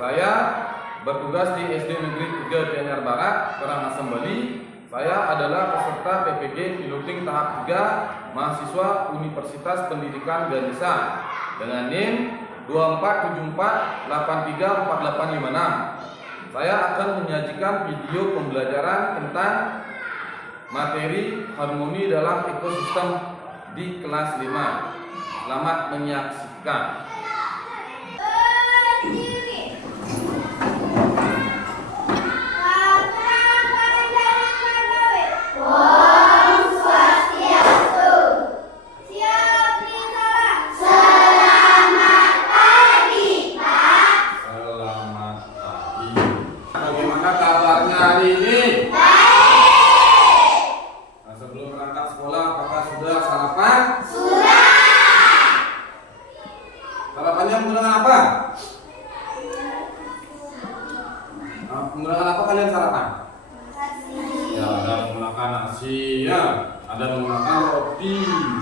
Saya bertugas di SD Negeri 3 Gianyar Barat, Karangasem, Bali. Saya adalah peserta PPG Piloting tahap 3 mahasiswa Universitas Pendidikan Ganesha dengan NIM 2474834856. Saya akan menyajikan video pembelajaran tentang materi harmoni dalam ekosistem di kelas 5. Selamat menyaksikan. Bagaimana kabarnya hari ini? Baik. Nah, sebelum berangkat sekolah, apakah sudah sarapan? Sudah. Sarapannya menggunakan apa? Nah, menggunakan apa kalian sarapan? Nasi. Ya, ada menggunakan nasi, ya. Ada menggunakan roti,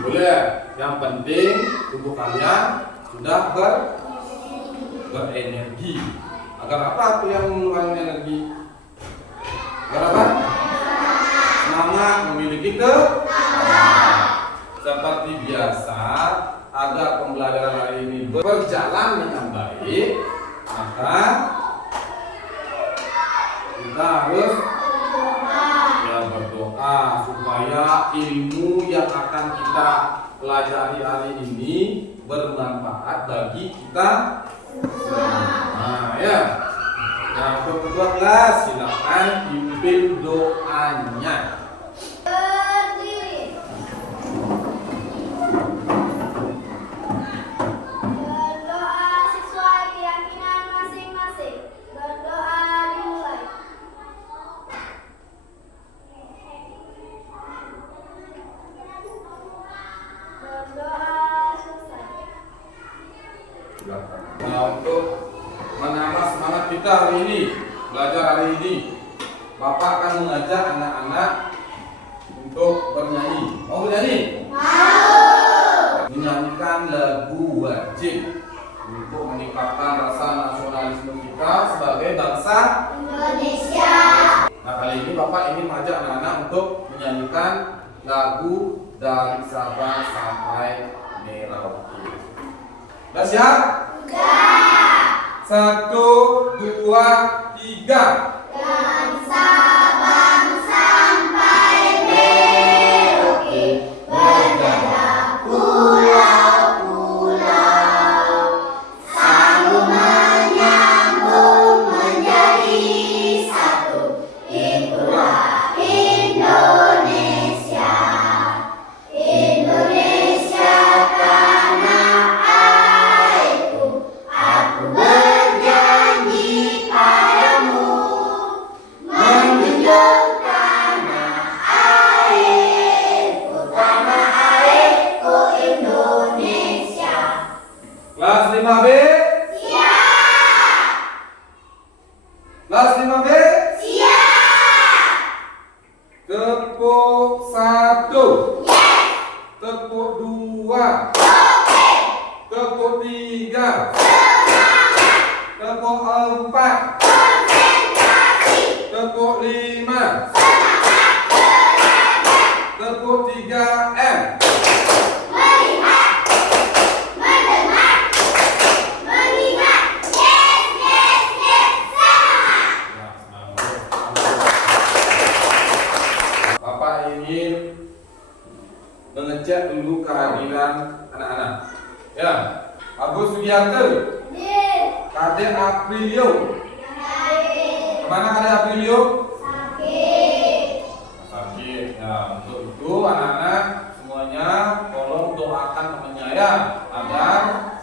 boleh. Yang penting tubuh kalian sudah berenergi. Agar apa yang mengeluarkan energi? Agar apa? Semangat, memiliki seperti biasa, agar pembelajaran hari ini berjalan dengan baik, maka kita harus berdoa supaya ilmu yang akan kita pelajari hari ini bermanfaat bagi kita. Nah, ya. Nah, untuk kedua kelas silakan pimpin doanya. Berdiri. Berdoa sesuai keyakinan masing-masing. Berdoa dimulai. Berdoa selesai. Nah, untuk menambah semangat kita hari ini, belajar hari ini, Bapak akan mengajak anak-anak untuk bernyanyi. Mau bernyanyi? Mau. Menyanyikan lagu wajib untuk meningkatkan rasa nasionalisme kita sebagai bangsa Indonesia. Nah, kali ini Bapak ingin mengajak anak-anak untuk menyanyikan lagu dari Sabang sampai Merauke. Sudah siap? Sudah. 1, 2, 3. Dari Sabang sampai Merauke, berjalan pulau-pulau, selalu menyambung menjadi satu. Itulah Indonesia. Indonesia tanah airku, aku berjanji padamu, menjunjung tanah airku Indonesia. Kelas 5B? Siap. Kelas 5B? Siap. Tepuk 1. Yes. Tepuk 2. Oke. Tepuk 3. Semangat. Tepuk 4. Konsentrasi. Tepuk 5. Semangat belajar. Tepuk 3M. Melihat, mendengar, mengingat. Yes, yes, yes. Semangat. Bapak ingin mengecek dulu kehadiran anak-anak. Ya, Agus Sugiarto. Kadek Aprilio. Kemana Kadek Aprilio? Sakit. Ya, untuk itu anak-anak semuanya tolong doakan temannya ya, agar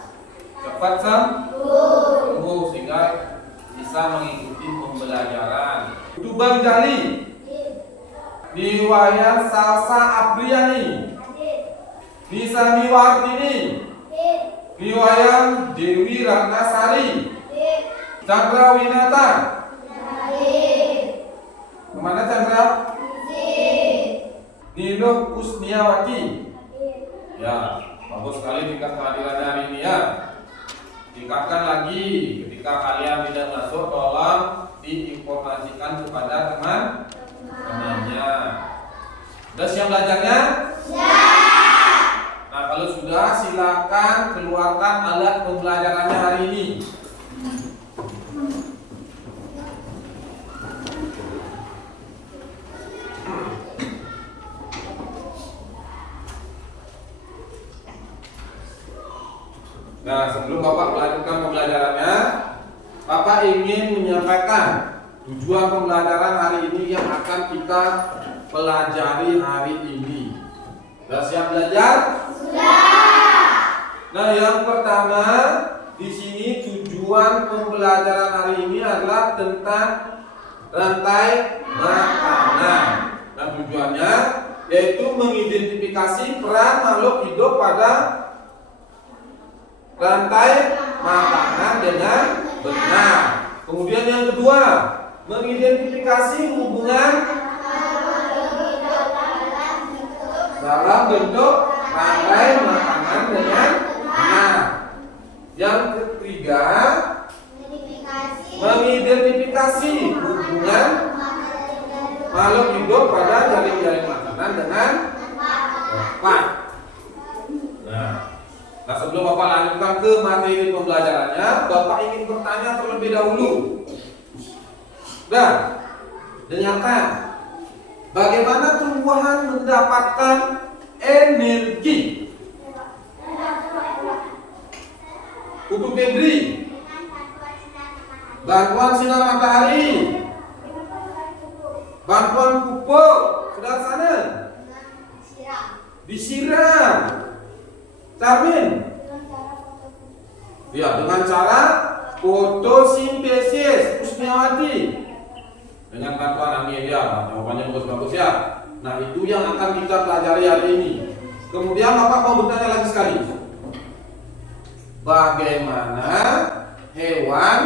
cepat sembuh sehingga bisa mengikuti pembelajaran. Itu Bang Jali. Niwayan Salsa Apriani. Nisa Miwartini. Niwayan Dewi Ratnasari. Chandra Winata. Kemana Chandra? Nino Kusniawati. Ya, bagus sekali tingkat kehadirannya hari ini ya. Tingkatkan lagi, ketika kalian tidak masuk tolong diinformasikan kepada teman-temannya. Sudah siap belajarnya? Siap. Nah, kalau sudah silakan keluarkan alat pembelajarannya hari ini. Nah, sebelum Bapak melanjutkan pembelajarannya, Bapak ingin menyampaikan tujuan pembelajaran hari ini yang akan kita pelajari hari ini. Sudah siap belajar? Sudah. Nah, yang pertama di sini tujuan pembelajaran hari ini adalah tentang rantai makanan. Nah, tujuannya yaitu mengidentifikasi peran makhluk hidup pada rantai makanan dengan benar. Kemudian yang kedua, mengidentifikasi hubungan dalam bentuk rantai makanan dengan benar. Yang ketiga, mengidentifikasi hubungan makhluk hidup pada jaring-jaring makanan dengan tepat. Nah, sebelum Bapak lanjutkan ke materi pembelajarannya, Bapak ingin bertanya terlebih dahulu. Dan dengarkan, bagaimana tumbuhan mendapatkan energi? Pupuk Febri, bantuan sinar matahari, bantuan pupuk, sudah sana disiram. Charmin, ya, dengan cara fotosintesis. Kusmiawati, dengan bantuan Amelia. Jawabannya bagus-bagus ya. Nah, itu yang akan kita pelajari hari ini. Kemudian Bapak mau bertanya lagi sekali, bagaimana hewan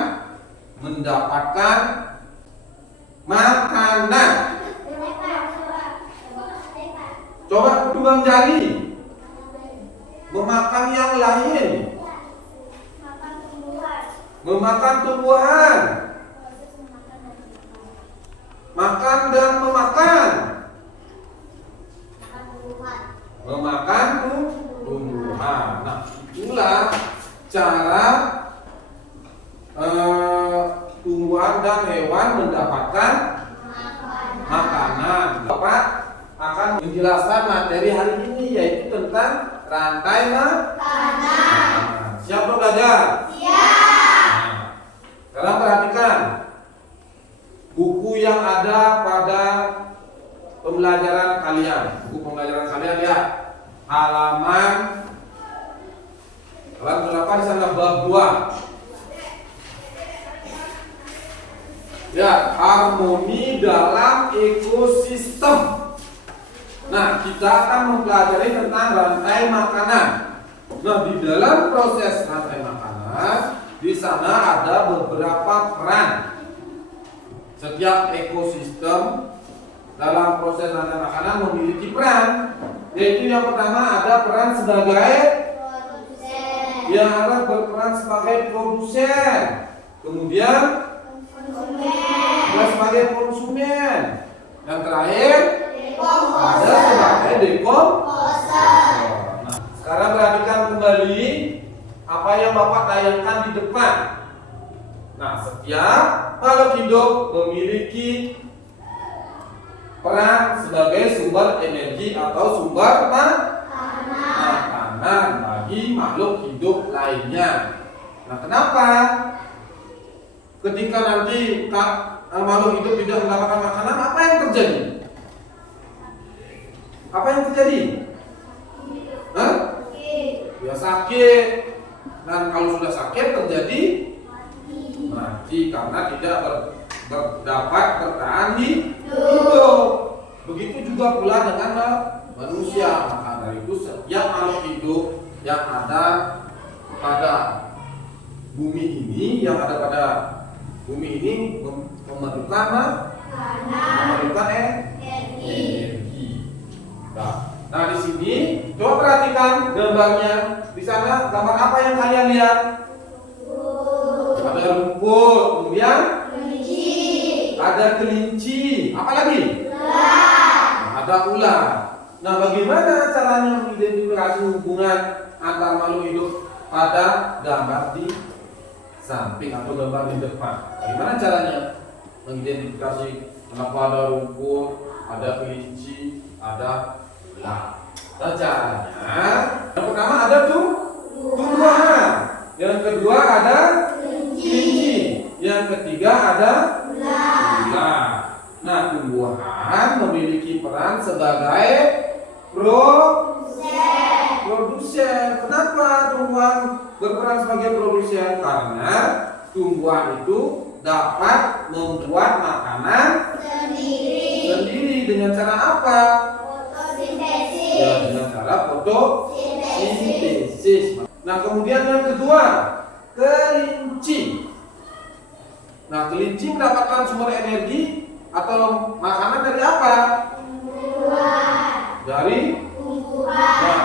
mendapatkan makanan? Coba pegang jari. Memakan yang lain, memakan tumbuhan, makan dan memakan, memakan tumbuhan. Nah, itulah cara tumbuhan dan hewan mendapatkan makanan. Bapak akan menjelaskan materi hari ini, yaitu tentang rantai makanan. Siap belajar? Siap. Nah, sekarang perhatikan buku yang ada pada pembelajaran kalian. Buku pembelajaran kalian ya, halaman berapa di sana? Bab 2. Ya, harmoni dalam ekosistem. Nah, kita akan mempelajari tentang rantai makanan. Nah, di dalam proses rantai makanan, di sana ada beberapa peran. Setiap ekosistem dalam proses rantai makanan memiliki peran. Yaitu yang pertama ada peran sebagai produsen. Yang ada berperan sebagai produsen. Kemudian sebagai konsumen. Yang terakhir ada sebagai dekomposer. Nah, sekarang perhatikan kembali apa yang Bapak tayangkan di depan. Nah, setiap makhluk hidup memiliki peran sebagai sumber energi atau sumber makanan bagi makhluk hidup lainnya. Nah, kenapa ketika nanti makhluk hidup tidak mendapatkan makanan, apa yang terjadi? Apa yang terjadi? Ya sakit. Dan kalau sudah sakit terjadi mati karena tidak dapat bertahan hidup. Begitu juga pula dengan manusia. Maka dari itu setiap makhluk hidup yang ada pada bumi ini, memerlukan energi. Nah, di sini coba perhatikan gambarnya. Di sana gambar apa yang kalian lihat? rumput, kemudian ada kelinci, apa lagi? Ada ular. Nah, bagaimana caranya mengidentifikasi hubungan antar makhluk hidup pada gambar di samping atau gambar di depan? Bagaimana caranya mengidentifikasi kenapa ada rumput, ada kelinci, ada ular? Nah, caranya yang pertama ada tumbuhan, yang kedua ada kelinci, yang ketiga ada ular. Nah, tumbuhan memiliki peran sebagai produsen. Kenapa tumbuhan berperan sebagai produsen? Karena tumbuhan itu dapat membuat makanan sendiri dengan cara apa? Ya, dengan cara fotosintesis. Nah, kemudian yang kedua, kelinci. Nah, kelinci mendapatkan sumber energi atau makanan dari apa? Dari tumbuhan.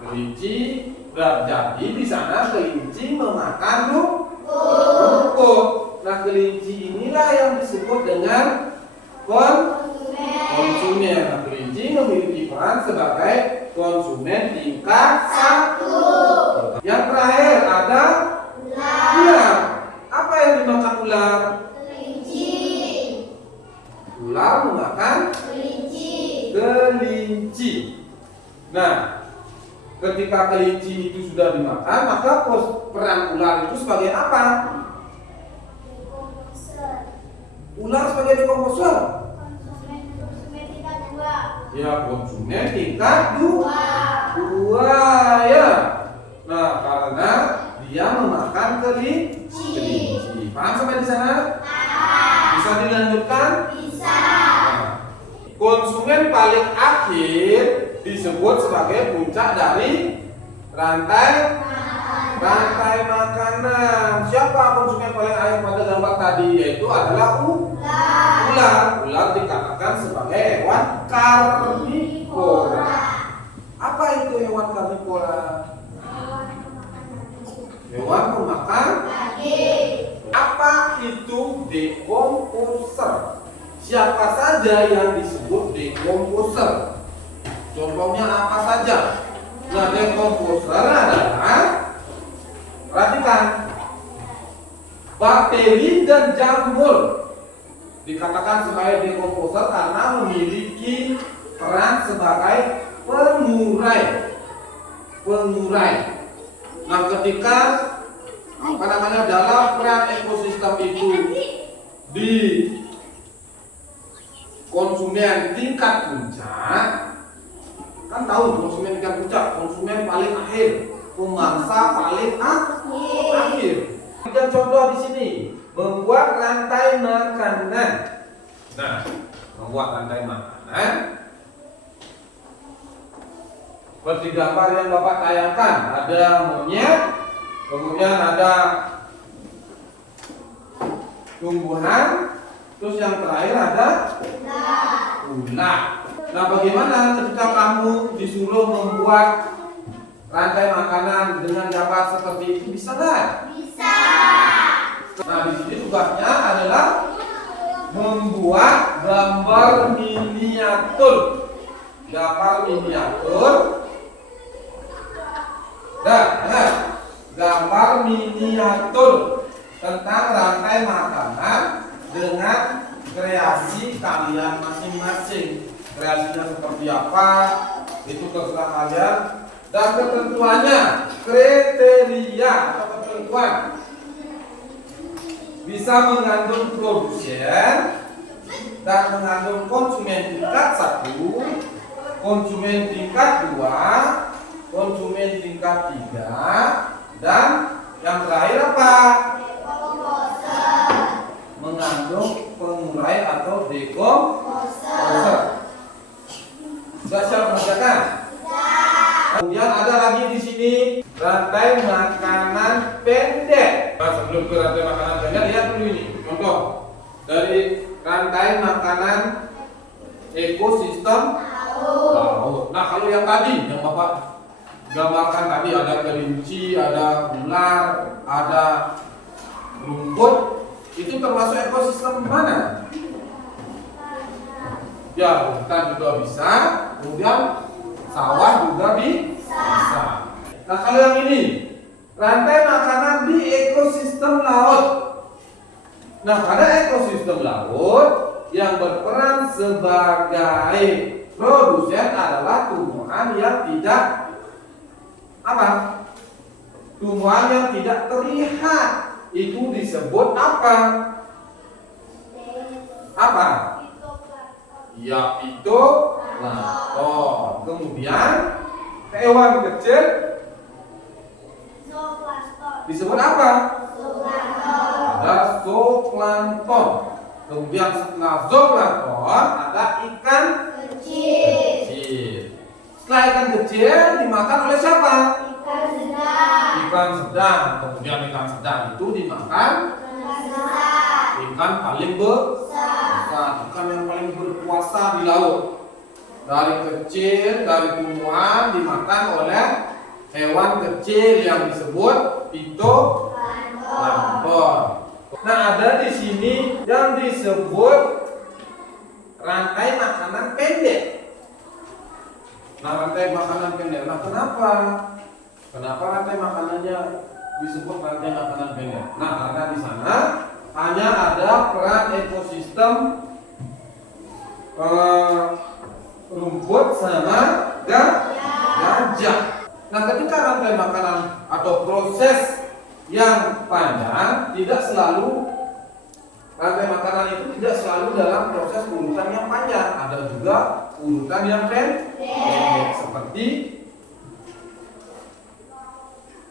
Kelinci jadi di sana kelinci memakan rumput. Nah, kelinci inilah yang disebut dengan konsumen. Nah, kelinci memiliki peran sebagai konsumen tingkat 1. Yang terakhir ada ular. Apa yang dimakan ular? Ular memakan kelinci. Nah, ketika kelinci itu sudah dimakan, maka peran ular itu sebagai apa? Ular sebagai dekomposer. Ya, konsumen tingkat 2 ya. Nah, karena dia memakan kelinci. Paham sampai di sana? Bisa dilanjutkan? Nah, konsumen paling akhir disebut sebagai puncak dari rantai makanan. Siapa konsumen paling akhir pada gambar tadi? Yaitu adalah ular. Ular dikatakan sebagai hewan karnivora. Apa itu hewan karnivora? Hewan pemakan daging. Apa itu dekomposer? Siapa saja yang disebut dekomposer? Contohnya apa saja? Nah, dekomposer adalah, perhatikan, bakteri dan jamur dikatakan sebagai dekomposer karena memiliki peran sebagai pengurai. Nah, ketika dalam peran ekosistem itu di konsumen tingkat puncak, kan tahu konsumen tingkat puncak, konsumen paling akhir, pemangsa paling akhir. Kita contoh di sini, membuat rantai makanan. Nah, membuat rantai makanan seperti gambar yang Bapak tayangkan, ada monyet, kemudian ada tumbuhan, terus yang terakhir ada ular. Nah, bagaimana ketika kamu disuruh membuat rantai makanan dengan gambar seperti itu, bisa nggak? Bisa. Nah, di sini tugasnya adalah membuat gambar miniatur. Gambar miniatur tentang rantai makanan dengan kreasi kalian masing-masing. Kreasinya seperti apa, itu terserah kalian. Dan ketentuannya, kriteria atau ketentuan bisa mengandung produsen dan mengandung konsumen tingkat 1, konsumen tingkat 2, konsumen tingkat 3, dan yang terakhir apa? Mengandung pengurai atau dekomposer. Sudah siap mengerjakan? Kemudian ada lagi di sini rantai makanan pendek. Nah, sebelum ke rantai makanan pendek, lihat dulu ini contoh dari rantai makanan ekosistem laut. Nah, kalau yang tadi yang Bapak gambarkan tadi, ada kelinci, ada ular, ada Rumput itu termasuk ekosistem mana? Ya, hutan juga bisa, kemudian sawah juga bisa. Nah, kalau yang ini, rantai makanan di ekosistem laut. Nah, pada ekosistem laut yang berperan sebagai produsen adalah tumbuhan yang tidak apa? Tumbuhan yang tidak terlihat. Itu disebut apa? Apa? Ya, itu plankton. Kemudian hewan kecil disebut apa? Ada zooplankton. Kemudian setelah zooplankton ada ikan kecil. Setelah ikan kecil dimakan oleh siapa? Ikan sedang. Kemudian ikan sedang itu dimakan ikan paling besar, ikan yang paling berkuasa di laut. Dari kecil, dari tumbuhan dimakan oleh hewan kecil yang disebut fitoplankton. Nah, ada di sini yang disebut rantai makanan pendek. Nah, rantai makanan pendek. Nah, kenapa? Kenapa rantai makanannya disebut rantai makanan pendek? Nah, karena di sana hanya ada peran ekosistem rumput sama gajah. Nah, ketika rantai makanan atau proses yang panjang tidak selalu rantai makanan itu tidak selalu dalam proses urutan yang panjang, ada juga urutan yang pendek seperti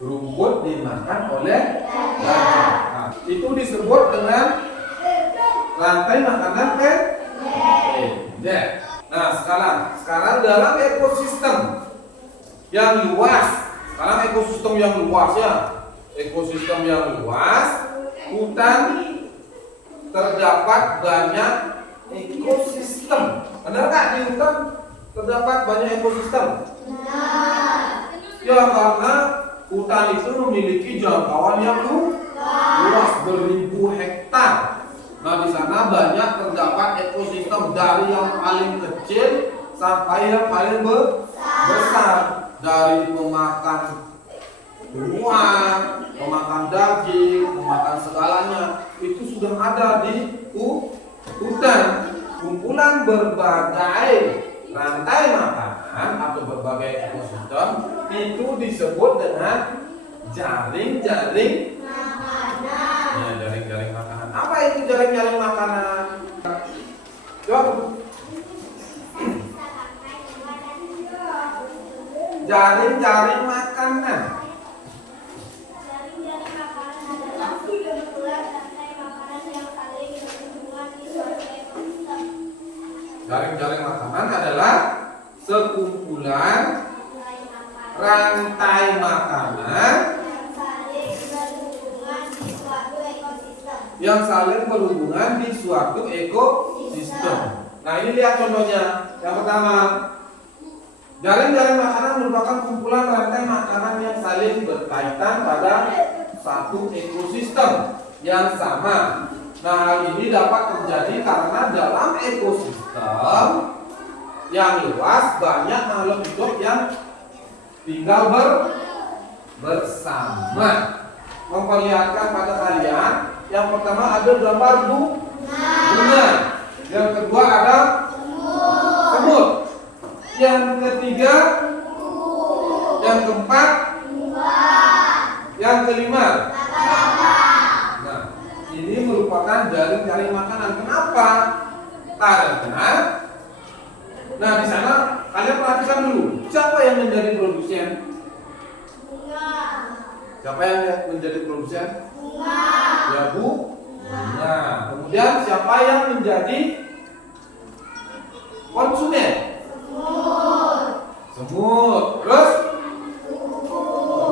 rumput dimakan oleh gajah. Nah, itu disebut dengan rantai makanan pendek. Nah, sekarang dalam ekosistem yang luas, ekosistem yang luas, hutan terdapat banyak ekosistem. Benarkah di hutan terdapat banyak ekosistem? Benar. Ya, karena hutan itu memiliki jangkauan yang luas, beribu hektar. Nah, di sana banyak terdapat ekosistem dari yang paling kecil sampai yang paling besar, dari memakan tumbuhan, memakan daging, memakan segalanya. Itu sudah ada di hutan. Kumpulan berbagai rantai makanan atau berbagai ekosistem itu disebut dengan jaring-jaring makanan. Ya, jaring-jaring makanan. Apa itu jaring-jaring makanan? Coba. Jaring-jaring makanan. Jaring-jaring makanan adalah kumpulan rantai makanan yang saling berhubungan di suatu ekosistem. Jaring-jaring makanan adalah sekumpulan rantai makanan yang saling berhubungan di suatu ekosistem. Nah, ini lihat contohnya. Yang pertama, jaring-jaring makanan merupakan kumpulan rantai makanan yang saling berkaitan pada satu ekosistem yang sama. Nah, hal ini dapat terjadi karena dalam ekosistem yang luas banyak makhluk hidup yang tinggal bersama. Memperlihatkan pada kalian, yang pertama ada gambar bunga, yang kedua ada semut, yang ketiga yang keempat, yang kelima. Nah, ini merupakan jaring-jaring makanan. Kenapa? Karena, nah di sana kalian perhatikan dulu, siapa yang menjadi produsen? Siapa yang menjadi produsen? Ya, bunga. Kemudian siapa yang menjadi konsumen? Semut. Terus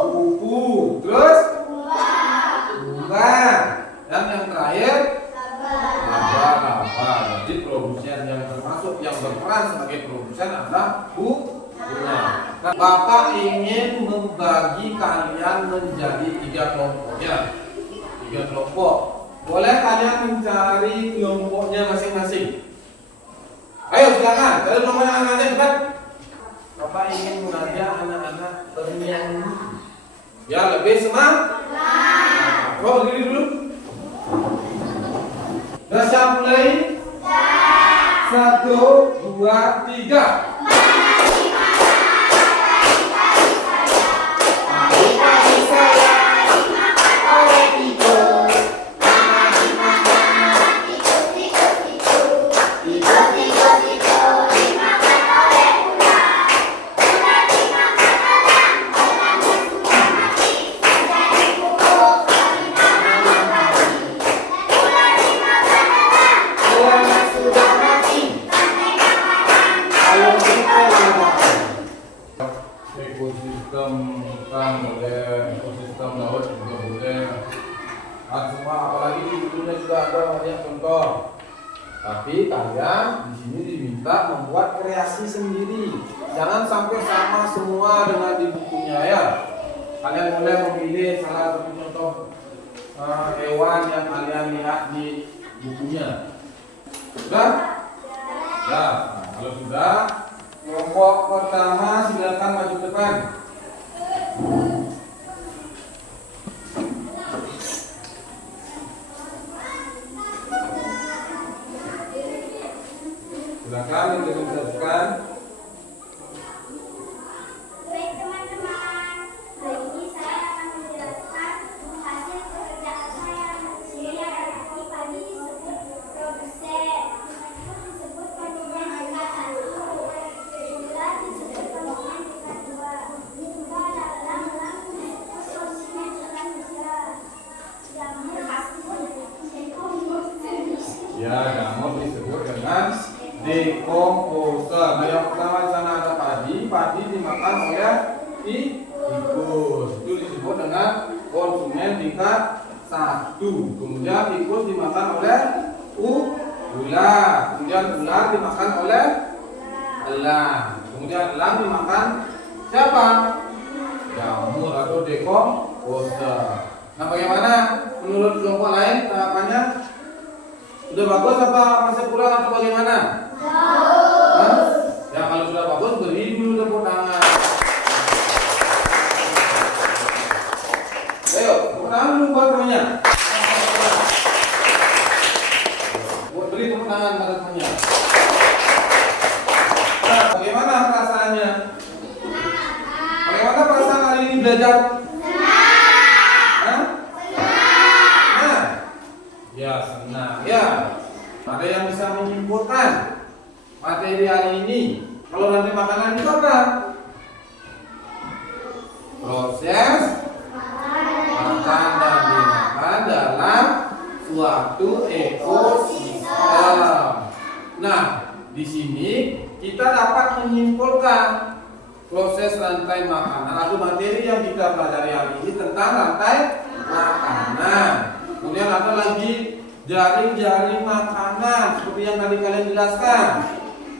kupu. Terus bunga. Dan yang terakhir laba-laba. Jadi produsen yang termasuk yang berperan sebagai produsen adalah bunga. Nah, Bapak ingin membagi kalian menjadi 3 kelompoknya. 3 3 kelompok. Boleh kalian mencari kelompoknya masing-masing. Ayo silakan, cari kelompoknya masing-masing, cepat. Bapak ingin mengajak anak-anak bernyanyi. Ya, lebih semangat. Oh, berdiri dulu. Sudah siap mulai? 1, 2, 3. Ekosistem ikan boleh, ekosistem laut juga boleh. Semua apalagi di bukunya sudah ada banyak contoh. Tapi kalian di sini diminta membuat kreasi sendiri. Jangan sampai sama semua dengan di bukunya ya. Kalian boleh memilih salah satu contoh hewan yang kalian lihat di bukunya. Sudah? Ya. Nah, kalau sudah, kelompok pertama silakan maju ke depan. Silakan dijelaskan. Baik teman-teman, hari ini saya akan menjelaskan hasil pekerjaan saya. Ini adalah tadi disebut produsen, disebut kandungan tingkat 1, bulan disebut kandungan tingkat 2, juga ada elang-elang disebut konsumen tingkat 3, jamur Ya, jamur disebut dengan dekomposer. Nah, yang pertama di sana ada padi. Padi dimakan oleh tikus. Itu disebut dengan konsumen tingkat 1. Kemudian tikus dimakan oleh ular. Kemudian ular dimakan oleh elang. Kemudian elang dimakan siapa? Jamur atau dekomposer. Nah, bagaimana menurut kelompok lain tahapannya? Sudah bagus apa masih kurang atau bagaimana? Bagus. Ya, kalau sudah bagus beri dulu tepuk tangan. Ayo, tepuk tangan dulu buat temannya. Beri tepuk tangan pada temannya. Nah, bagaimana perasaannya? Bagaimana perasaan hari ini belajar? Ya, senang ya. Ada yang bisa menyimpulkan materi hari ini. Kalau nanti makanan itu apa? Proses makan dan dimakan dalam suatu ekosistem. Nah, di sini kita dapat menyimpulkan proses rantai makanan atau materi yang kita pelajari hari ini tentang rantai makanan. Kemudian ada lagi jaring-jaring makanan seperti yang tadi kalian jelaskan.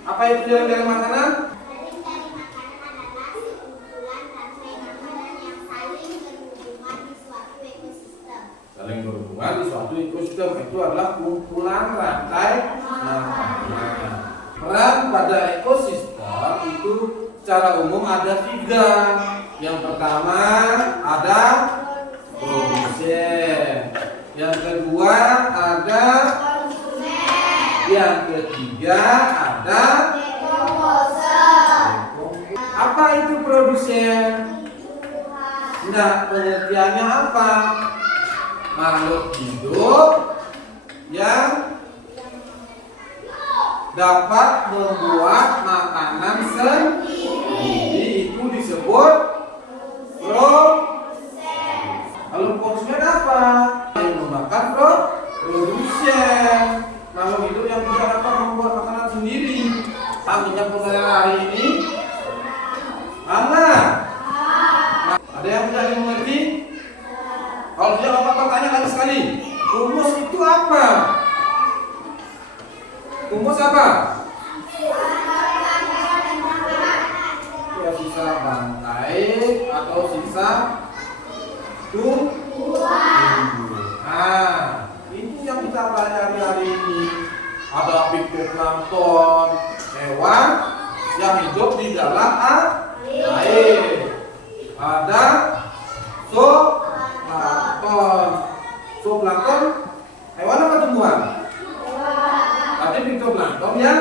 Apa itu jaring-jaring makanan? Jaring-jaring makanan adalah sekumpulan rantai makanan yang saling berhubungan di suatu ekosistem. Saling berhubungan di suatu ekosistem itu adalah kumpulan rantai makanan. Peran pada ekosistem itu secara umum ada 3. Yang pertama ada produsen. Yang kedua ada konsumen. Yang ketiga ada dekomposer. Apa itu produsen? Nah, pengertiannya apa? Makhluk hidup yang dapat membuat makanan sendiri, itu disebut produsen. Kalau konsumen apa? Yang memakan produsen. Makhluk hidup yang tidak dapat membuat makanan sendiri. Artinya pelajaran hari ini mana? Ada yang tidak dimengerti? Kalau tidak apa-apa tanya lagi sekali. Humus itu apa? Humus apa? Ya, sisa bangkai atau sisa tumbuhan. Nah, itu yang kita pelajari hari ini. Ada fitoplankton, hewan yang hidup di dalam air. Ada zooplankton. Zooplankton hewan apa tumbuhan? Tapi fitoplankton ya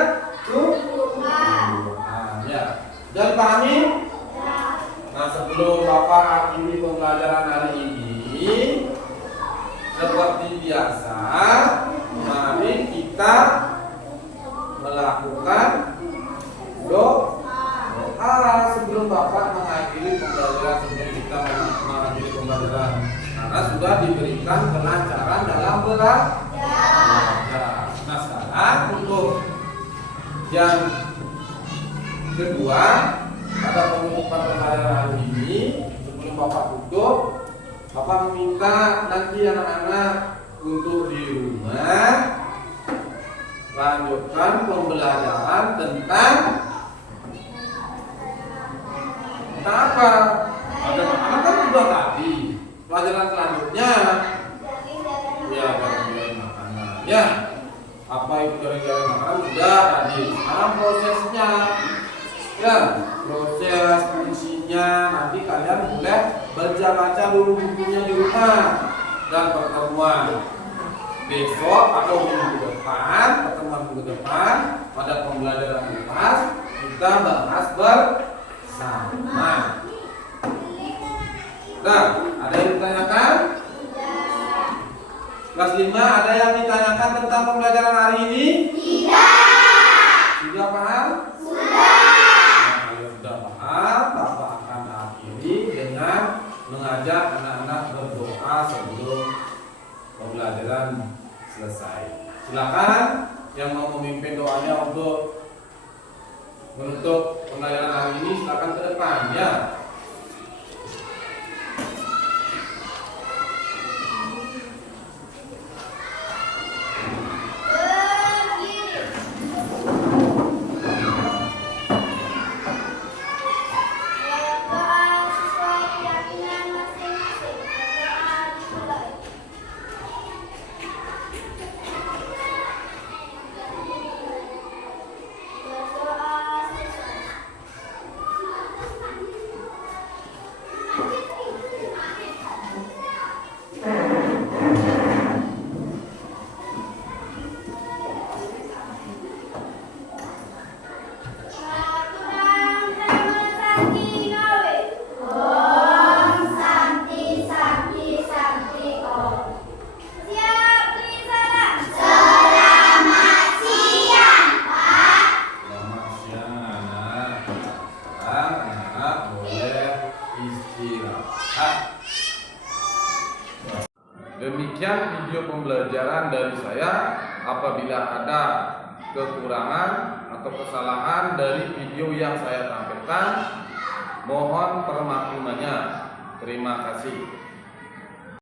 tumbuhan. Nah, ya. Dan pahami? Nah, sebelum Bapak akhiri pembelajaran hari ini, seperti biasa, mari kita melakukan doa sebelum Bapak mengakhiri pembelajaran, sebelum kita mengakhiri pembelajaran, karena sudah diberikan kelancaran dalam belajar. Nah, sekarang untuk yang kedua, ada penutupan pembelajaran hari ini. Sebelum Bapak tutup, Bapak meminta nanti anak-anak untuk di rumah lanjutkan pembelajaran tentang apa? Anak-anak kan sudah tadi. Pelajaran selanjutnya ya jaring-jaring makanan. Ya, apa itu jaring-jaring makanan sudah tadi. Sekarang prosesnya, ya proses isinya nanti kalian boleh baca-baca dulu bukunya di rumah. Dan pertemuan besok atau minggu depan, pertemuan minggu depan pada pembelajaran kelas kita bahas bersama. Nah, ada yang ditanyakan? Kelas 5 ada yang ditanyakan tentang pembelajaran hari ini? Sudah paham? Nah, kalau sudah paham, Bapak akan akhiri dengan mengajak anak-anak berdoa sebelum pembelajaran selesai. Silakan yang mau memimpin doanya untuk menutup pembelajaran hari ini, silakan ke depan ya. Demikian video pembelajaran dari saya. Apabila ada kekurangan atau kesalahan dari video yang saya tampilkan, mohon permaklumannya. Terima kasih.